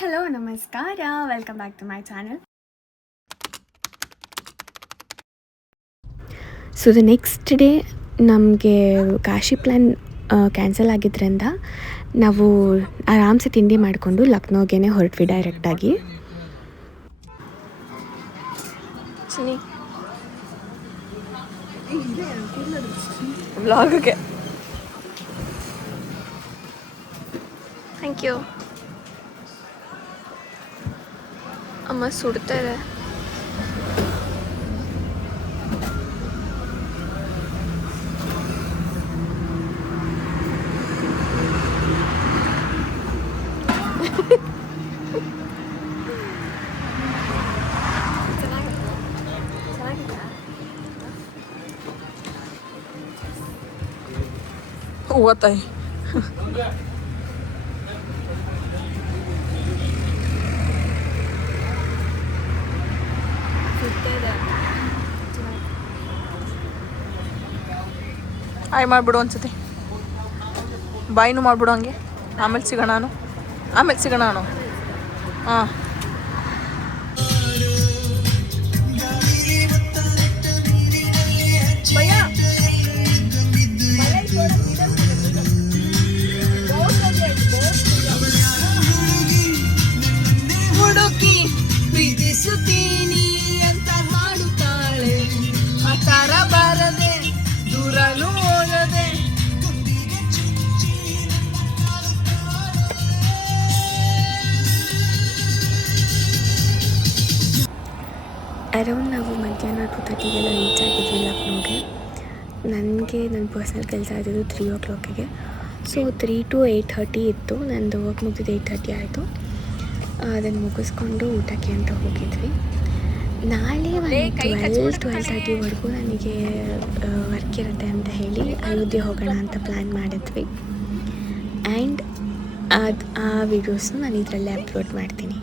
Hello ನಮಸ್ಕಾರ, welcome back to my channel. So the next day ನಮಗೆ Kashi plan cancel ಆಗಿದ್ದರಿಂದ ನಾವು ಆರಾಮ್ಸೆ ತಿಂಡಿ ಮಾಡಿಕೊಂಡು ಲಕ್ನೋಗೆ ಹೊರಟ್ವಿ ಡೈರೆಕ್ಟಾಗಿ. ವ್ಲಾಗ್ಗೆ ಥ್ಯಾಂಕ್ ಯು. ಅಮ್ಮ ಸುಡ್ತಾ ಇದೆ. ಓದ್ತಾಯಿ ಆಯ್ ಮಾಡಿಬಿಡು ಅನ್ಸುತ್ತೆ. ಬಾಯಿನೂ ಮಾಡಿಬಿಡು ಹಂಗೆ. ಆಮೇಲೆ ಸಿಗೋಣ ನಾನು ಹಾಂ. ಹುಡುಕಿ ಪ್ರೀತಿಸುತ್ತೀನಿ ಅಂತ ಮಾಡುತ್ತಾಳೆ, ಹಠಾರ ಬರದೆ ದೂರಲು ಹೋಗದೆ. ಅರೌಂಡ್ ನಾವು ಮಧ್ಯಾಹ್ನ 2:30 ರೀಚ್ ಆಗಿದ್ವಿ ಲಕ್ನೋಗೆ. ನನ್ನ ಪರ್ಸ್ನಲ್ ಕೆಲಸ ಇದ್ದಿದ್ದು 3 o'clock. ಸೊ 3 to 8:30 ಇತ್ತು. ನಂದು ವರ್ಕ್ ಮುಗಿದಿದ್ದು 8:30 ಆಯಿತು. ಅದನ್ನು ಮುಗಿಸ್ಕೊಂಡು ಊಟಕ್ಕೆ ಅಂತ ಹೋಗಿದ್ವಿ. ನಾಳೆ ಒಂದು 12:30ವರೆಗೂ ನನಗೆ ವರ್ಕ್ ಇರುತ್ತೆ ಅಂತ ಹೇಳಿ ಅಯೋಧ್ಯೆ ಹೋಗೋಣ ಅಂತ ಪ್ಲ್ಯಾನ್ ಮಾಡಿದ್ವಿ. ಆ್ಯಂಡ್ ಆ ವಿಡಿಯೋಸ್ನು ನಾನು ಇದರಲ್ಲೇ ಅಪ್ಲೋಡ್ ಮಾಡ್ತೀನಿ.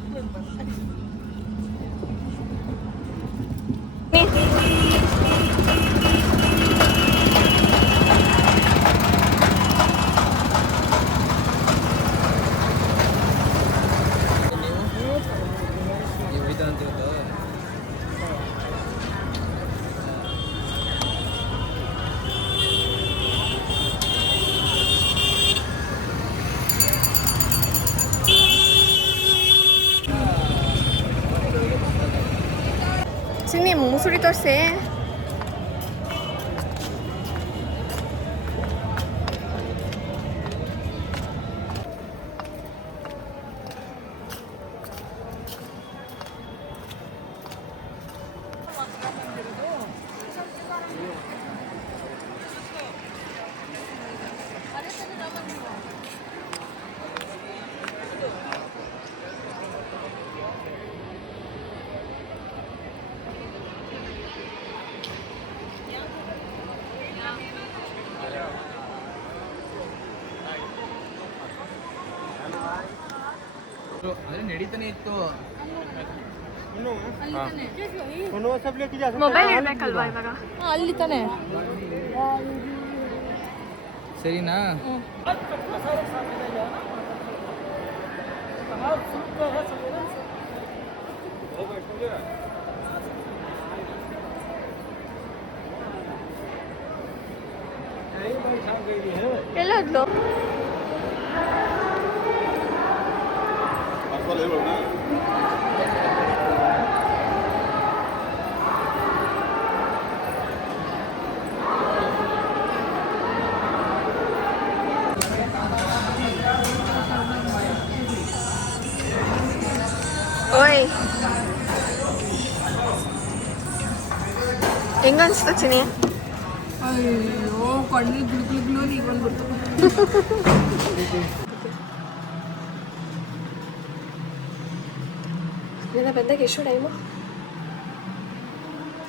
ಸುಮ್ಮನೆ ಮುಸುಡಿ ತೋರಿಸೆ. ನಡೀತಾನೆ ಇತ್ತು. ಮೊಬೈಲ್ ಇರಬೇಕಲ್ವಾ ಇವಾಗ? ಅಲ್ಲಿ ತಾನೆ. ಸರಿನಾ? ಎಲ್ಲೋದ್ಲು? ಓಯ್, ಹೆಂಗನ್ಸ್ತು ಚಿನಿ? ಅಯ್ಯೋ ಕಣ್ಣು ಗುಡ್ಗುಡ್ಲು ಈಗ ಬಂದ್ಬಿಡ್ತು. ನಿನ್ನೆ ಬಂದಾಗ ಎಷ್ಟು ಟೈಮು?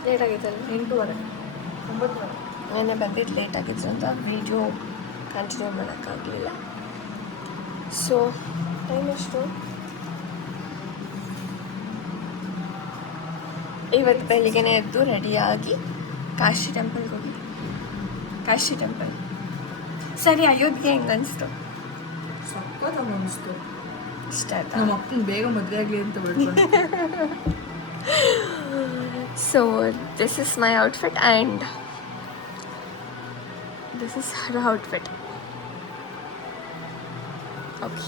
ಲೇಟ್ ಆಗಿತ್ತಲ್ಲ? 8:30 9:30. ನೆನ್ನೆ ಬಂದಿದ್ದು ಲೇಟ್ ಆಗಿತ್ತು ಅಂತ ವೀಡಿಯೋ ಕಂಟಿನ್ಯೂ ಮಾಡೋಕ್ಕಾಗಲಿಲ್ಲ. ಸೊ ಟೈಮ್ ಎಷ್ಟು? ಇವತ್ತು ಬೆಳಿಗ್ಗೆನೇ ಎದ್ದು ರೆಡಿಯಾಗಿ ಕಾಶಿ ಟೆಂಪಲ್ಗೆ ಹೋಗಿ. ಕಾಶಿ ಟೆಂಪಲ್ ಸರಿ. ಅಯೋಧ್ಯೆ ಹೆಂಗೆ ಅನಿಸ್ತು? ಸಕ್ಕತ್ತಾಗಿ ಅನಿಸ್ತು. ಇಷ್ಟ ಆಯ್ತಾ? ನಮ್ಮ ಅಪ್ಪನ ಬೇಗ ಮದುವೆ ಆಗಲಿ ಅಂತ ಬೇಡ್ಕೊಂಡು. So this is my outfit and this is Har outfit. Okay,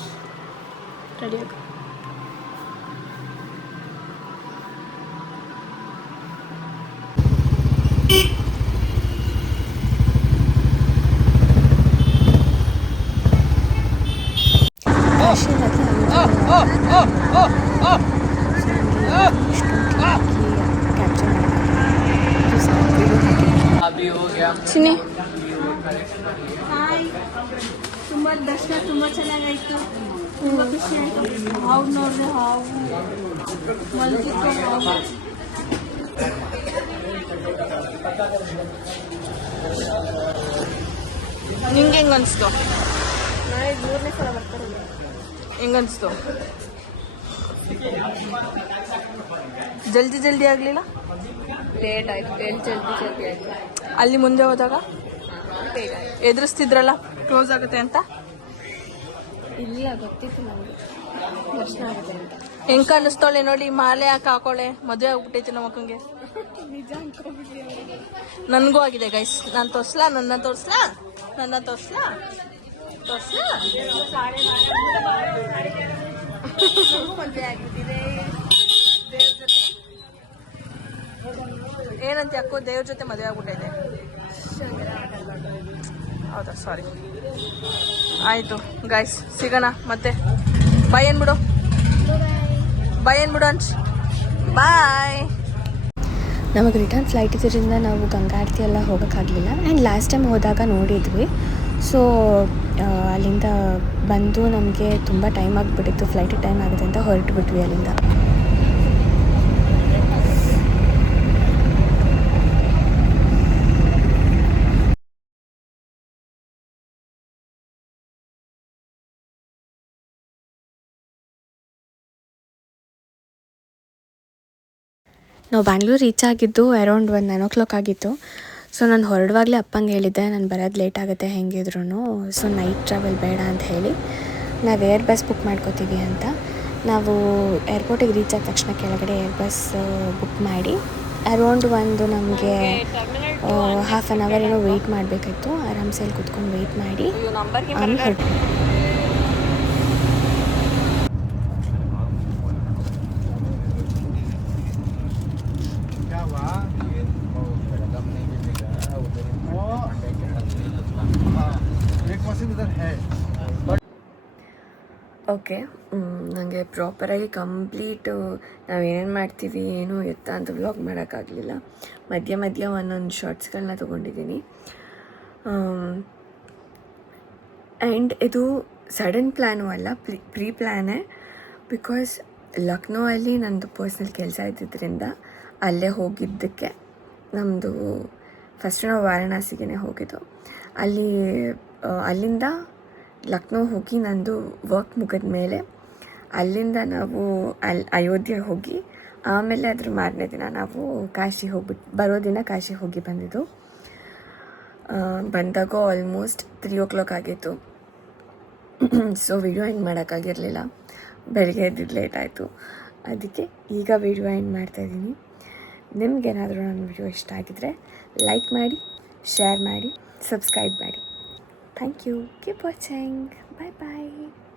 ready ಆಗು. ಚಿನ್ನಿ ತುಂಬ ದರ್ಶನ ತುಂಬ ಚೆನ್ನಾಗಾಯ್ತು. ತುಂಬ ಖುಷಿ ಆಯಿತು. ಹಾವು ನೋಡಿದೆ, ಹಾವು ಮಲಗಿತ್ತು ಹಾವು. ನಿಂಗೆ ಹೆಂಗೆ ಅನಿಸ್ತು? ನಾಳೆ 3ನೇ ಸಲ ಬರ್ತಾರೆ. ಹೆಂಗನ್ಸ್ತು? ಜಲ್ದಿ ಆಗಲಿಲ್ಲ? ಲೇಟ್ ಆಯಿತು. ಎಲ್ಲಿ ಜಲ್ದಿ ಆಯಿತು. ಅಲ್ಲಿ ಮುಂದೆ ಹೋದಾಗ ಎದುರಿಸ್ತಿದ್ರಲ್ಲ ಕ್ಲೋಸ್ ಆಗುತ್ತೆ ಅಂತ? ಇಲ್ಲ, ಗೊತ್ತಿತ್ತು ನನಗೆ ದರ್ಶನ ಆಗುತ್ತೆ ಅಂತ. ಹೆಂಗ್ ಕಾಣಿಸ್ತಾಳೆ ನೋಡಿ, ಮಾಲೆ ಯಾಕೆ ಹಾಕೋಳೆ? ಮದುವೆ ಆಗ್ಬಿಟ್ಟೈತಿ ನಮ್ಮ ಮಕ್ಕಂಗೆ. ನಿಜ ಅನ್ಕೊಂಡ್ಬಿಟ್ಲಿ ಅವರಿಗೆ. ನನಗೂ ಆಗಿದೆ ಗೈಸ್. ನಾನು ತೋರಿಸ್ಲಾ? ನನ್ನ ತೋರಿಸ್ಲಾ? ಮದುವೆ ಆಗ್ಬಿಟ್ಟಿದೆ. ಏನಂತ ಯಾಕೋ ದೇವ್ರ ಜೊತೆ ಮದುವೆ ಆಗ್ಬಿಟ್ಟೈತೆ. ಹೌದಾ? ಸಾರಿ. ಆಯಿತು ಗೈಸ್, ಸಿಗೋಣ ಮತ್ತೆ. ಬಾಯ್ ಏನ್ಬಿಡು ಅನ್ಸ್. ಬಾಯ್. ನಮಗೆ ರಿಟರ್ನ್ ಫ್ಲೈಟ್ ಇದರಿಂದ ನಾವು ಗಂಗಾರತಿ ಎಲ್ಲ ಹೋಗೋಕ್ಕಾಗಲಿಲ್ಲ. ಆ್ಯಂಡ್ ಲಾಸ್ಟ್ ಟೈಮ್ ಹೋದಾಗ ನೋಡಿದ್ವಿ. ಸೊ ಅಲ್ಲಿಂದ ಬಂದು ನಮಗೆ ತುಂಬ ಟೈಮ್ ಆಗಿಬಿಟ್ಟಿತ್ತು. ಫ್ಲೈಟ್ ಟೈಮ್ ಆಗುತ್ತೆ ಅಂತ ಹೊರಟುಬಿಟ್ವಿ ಅಲ್ಲಿಂದ. ನಾವು ಬ್ಯಾಂಗ್ಳೂರು ರೀಚ್ ಆಗಿದ್ದು ಅರೌಂಡ್ 9 o'clock ಆಗಿತ್ತು. ಸೊ ನಾನು ಹೊರಡುವಾಗಲೇ ಅಪ್ಪಂಗೆ ಹೇಳಿದ್ದೆ, ನಾನು ಬರೋದು ಲೇಟ್ ಆಗುತ್ತೆ ಹೆಂಗಿದ್ರು, ಸೊ ನೈಟ್ ಟ್ರಾವೆಲ್ ಬೇಡ ಅಂತ ಹೇಳಿ ನಾವು ಏರ್ ಬಸ್ ಬುಕ್ ಮಾಡ್ಕೋತೀವಿ ಅಂತ. ನಾವು ಏರ್ಪೋರ್ಟಿಗೆ ರೀಚ್ ಆದ ತಕ್ಷಣ ಕೆಳಗಡೆ ಏರ್ ಬಸ್ ಬುಕ್ ಮಾಡಿ ಅರೌಂಡ್ ನಮಗೆ ಹಾಫ್ ಆನ್ ಅವರ್ ಏನೋ ವೆಯ್ಟ್ ಮಾಡಬೇಕಾಯ್ತು. ಆರಾಮ್ಸೆ ಅಲ್ಲಿ ಕುತ್ಕೊಂಡು ವೆಯ್ಟ್ ಮಾಡಿ ಆಮೇಲೆ ಹೊರಟು. ಓಕೆ, ನನಗೆ ಪ್ರಾಪರಾಗಿ ಕಂಪ್ಲೀಟು ನಾವೇನೇನು ಮಾಡ್ತೀವಿ ಏನು ಎತ್ತ ಅಂತ ವ್ಲಾಗ್ ಮಾಡೋಕ್ಕಾಗಲಿಲ್ಲ. ಮಧ್ಯ ಒಂದೊಂದು ಶಾರ್ಟ್ಸ್ಗಳನ್ನ ತೊಗೊಂಡಿದ್ದೀನಿ. ಆ್ಯಂಡ್ ಇದು ಸಡನ್ ಪ್ಲ್ಯಾನು ಅಲ್ಲ, ಪ್ರೀ ಪ್ಲ್ಯಾನೇ. ಬಿಕಾಸ್ ಲಕ್ನೋ ಅಲ್ಲಿ ನನ್ನದು ಪರ್ಸ್ನಲ್ ಕೆಲಸ ಇದ್ದಿದ್ದರಿಂದ ಅಲ್ಲೇ ಹೋಗಿದ್ದಕ್ಕೆ ನಮ್ಮದು ಫಸ್ಟ್ ನಾವು ವಾರಣಾಸಿಗೆ ಹೋಗಿದ್ದು. ಅಲ್ಲಿಂದ ಲಕ್ನೋ ಹೋಗಿ ನಂದು ವರ್ಕ್ ಮುಗಿದ ಮೇಲೆ ಅಲ್ಲಿಂದ ನಾವು ಅಯೋಧ್ಯೆ ಹೋಗಿ ಆಮೇಲೆ ಅದ್ರ ಮಾರನೇ ದಿನ ನಾವು ಕಾಶಿ ಬರೋ ದಿನ ಕಾಶಿ ಹೋಗಿ ಬಂದಿದ್ದು. ಬಂದಾಗ ಆಲ್ಮೋಸ್ಟ್ 3 o'clock ಆಗಿತ್ತು. ಸೊ ವಿಡಿಯೋ ಎಂಡ್ ಮಾಡೋಕ್ಕಾಗಿರಲಿಲ್ಲ, ಬೆಳಗ್ಗೆ ಎದ್ದಿದ್ದು ಲೇಟ್ ಆಯಿತು. ಅದಕ್ಕೆ ಈಗ ವಿಡಿಯೋ ಎಂಡ್ ಮಾಡ್ತಾಯಿದ್ದೀನಿ. ನಿಮಗೇನಾದರೂ ನನ್ನ ವಿಡಿಯೋ ಇಷ್ಟ ಆಗಿದರೆ ಲೈಕ್ ಮಾಡಿ, ಶೇರ್ ಮಾಡಿ, ಸಬ್ಸ್ಕ್ರೈಬ್ ಮಾಡಿ. Thank you. Keep watching. Bye bye.